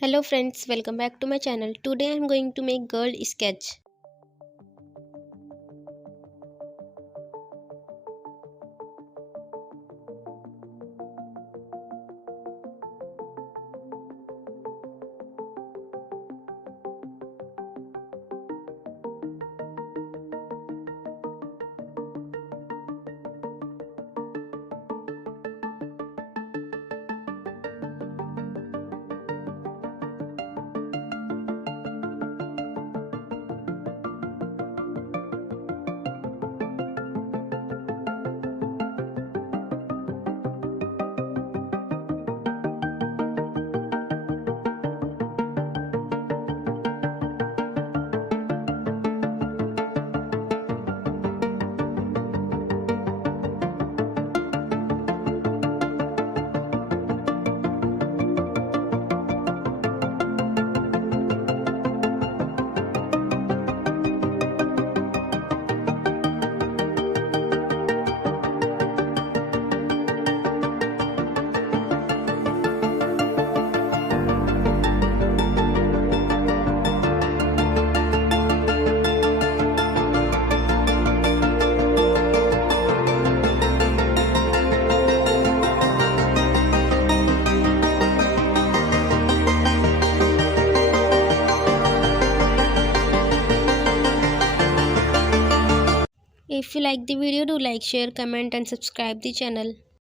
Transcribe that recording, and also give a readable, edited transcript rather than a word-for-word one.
Hello friends, welcome back to my channel. Today I am going to make girl sketch. If you like the video, do like, share, comment and subscribe the channel.